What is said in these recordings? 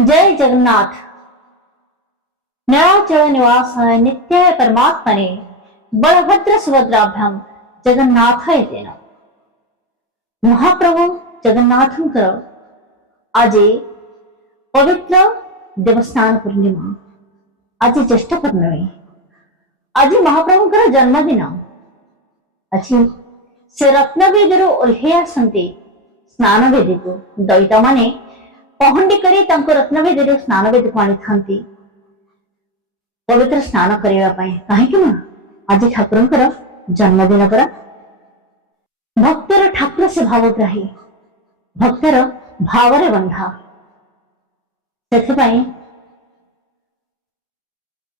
जय जगन्नाथ। नीलाचल निवासाय नित्याय परमात्मने बलभद्र सुभद्राभ्याम जगन्नाथाय तेन। महाप्रभु जगन्नाथंकर आज पवित्र देवस्थान पूर्णिमा, आज ज्येष्ठ पूर्णमी, आज महाप्रभुंकर जन्मदिन। आज से रत्नवेदी ओह्लई आसती स्नान वेदी को दैत माने पहंडी करी रत्नवेदी स्नान वेदी को आनी था पवित्र स्नान करने कहीं आज ठाकुर जन्मदिन परा। भक्तर ठाकुर से भावग्राही, भक्तर भावरे बंधा, से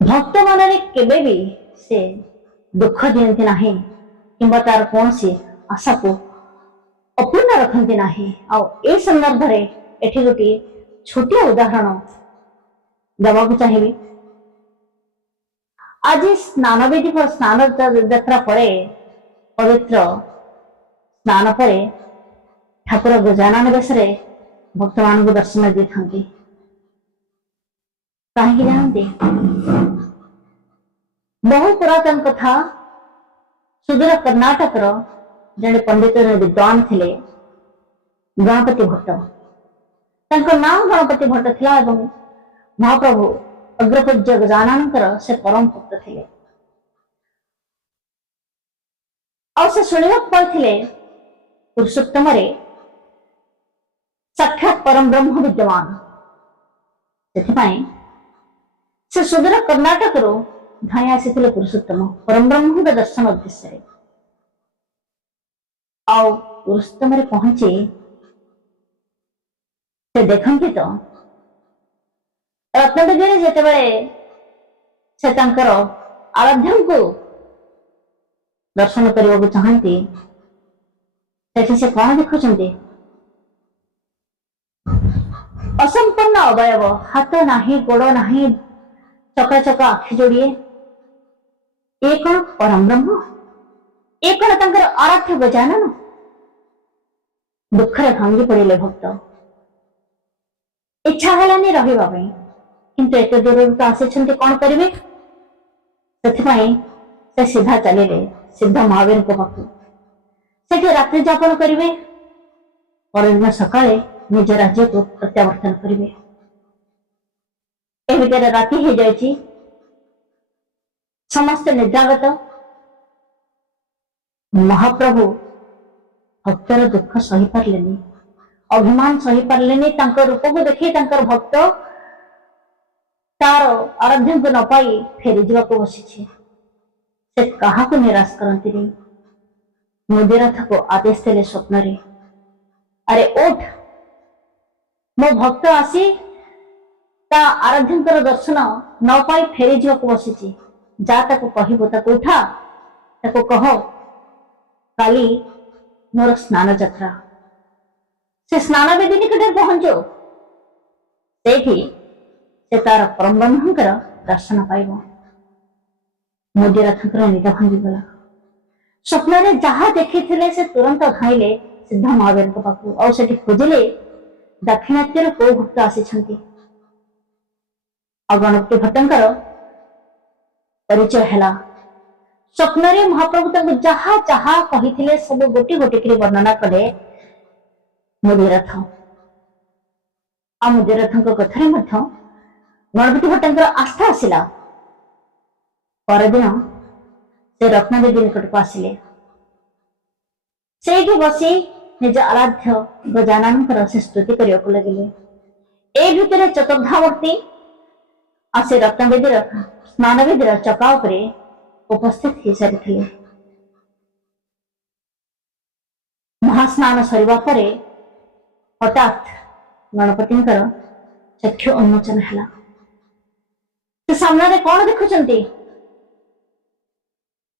भक्त मन केबे भी से दुख दियंती नाही किंबा तार कौन सी आशा को अपूर्ण रखती नाही। ए संदर्भ रे एठी गोटे छोटिया उदाहरण देवाक चाहिए। आज स्नान वेदी पर स्नान यात्रा पर पवित्र स्नान पर ठाकुर गजानन बेश भक्त मान को दर्शन दी था। कहीं जानते बहु पुरातन कथा सुदूर कर्नाटक जड़े पंडित विद्वान थे गणपति भट्ट। नाम गणपति भट्ट था एवं महाप्रभु अग्रपूज्य गजानन से परम भक्त थे। से शुणा पाते पुरुषोत्तम साक्षात परम ब्रह्म विद्यमान। से सुदूर कर्नाटक धाई आसी पुरुषोत्तम परम ब्रह्म दर्शन उद्देश्य पुरुषोत्तम पहुंची से देखती तो रत्नवेदी जिते से आराध्य को दर्शन करने को चाहती से कौन देखुं असंपन्न अवयव, हाथ नाही, गोड़ नाही, चका चका आखि जोड़िए, ये कौन परम ब्रह्म, ये कौन आराध्य गजानन। दुखरे भांगी पड़े भक्त। इच्छा है रहा किंतु एत दूर तो आसी कौन करेंगे से सीधा चलिए सिद्ध महावीर पाखु से रात्रि जापन करेंगे परदिन सकाळे निज राज्य को प्रत्यावर्तन करेंगे। भितर राति हो जाए समस्त निद्रागत। महाप्रभु भक्तर दुख सही पारे, अभिमान सही पारे, रूप को देखी भक्त तार आराध्य को न पाई फेरी जावाक बसी से कहा को निराश करती। मुदिरथ को आदेश देले स्वप्न रे, अरे उठ, मो भक्त आसी ता आराध्य दर्शन न पाई फेरी जावाक बसी, जा ताको कहबो, ताको उठा, ताको कह काली मोर स्नान यात्रा। से स्नान वेदी निकट पहुंचो, से तार परम ब्रह्मंकर दर्शन पाइब। मुदिरथंकर निद भांगीगला। स्वप्न में जहाँ देखी से तुरंत धाइले सिद्ध महावीर पाखु और से खोजिले दाक्षिणात्यर को भक्त आसी। गणपति भट्टंकर परिचय है। स्वप्न रे महाप्रभु जहाँ जहाँ कही सब गोटी गोटी वर्णना कले मुदिरथ। मुदिरथ कथार गणपति भट्टंकर आस्था आसला। परदिन से रत्नवेदी निकट को आसिले। से बसी निज आराध्य गजानन से स्तुति करने को लगे। ए भितर चतुर्धावर्ती आसे रत्नवेदी स्नानवेदी चका उपस्थित हो सारी। महास्नान सरिबा परे हठात गणपति चक्षु उन्मोचन है। सामने कौन देखुंट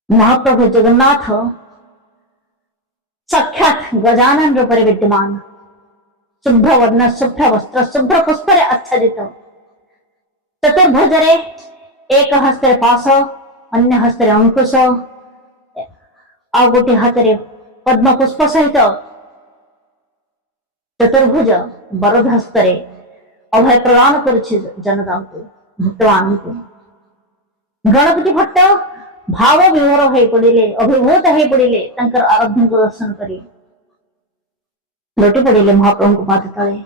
महाप्रभु जगन्नाथ साक्षात गजानन रूप विद्यमान। शुभ्र वर्ण, शुभ्र वस्त्र, शुभ्र पुष्प आच्छादित, चतुर्भुज एक हस्ते पाश, अन्य हस्ते अंकुश, आ गोटे हाथ पद्म पुष्प सहित चतुर्भुज वरद हस्ते अभय प्रदान करुछि जनता को भक्तवान को। गणपति भट्ट भाव विभोर हो पड़े अभिभूत हो पड़े आराध्य को दर्शन कर लोटी पड़े महाप्रभु को पाद तले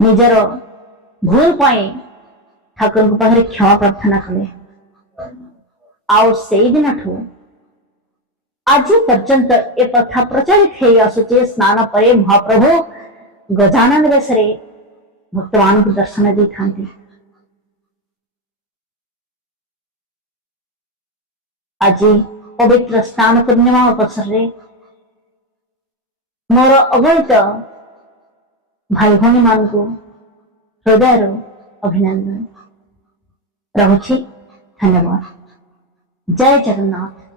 निजर भूल पाए ठाकुर को पाखे क्षमा प्रार्थना कले। आउ से दिन आज पर्यंत ए प्रथा प्रचलित हो आसुचे स्नान पर महाप्रभु गजानन बेश भक्तवान को दर्शन दे था। आज पवित्र स्नान पूर्णिमा अवसर रे मोर अगणित भाई भाई मान को हृदय अभिनंदन रहुछि। धन्यवाद। जय जगन्नाथ।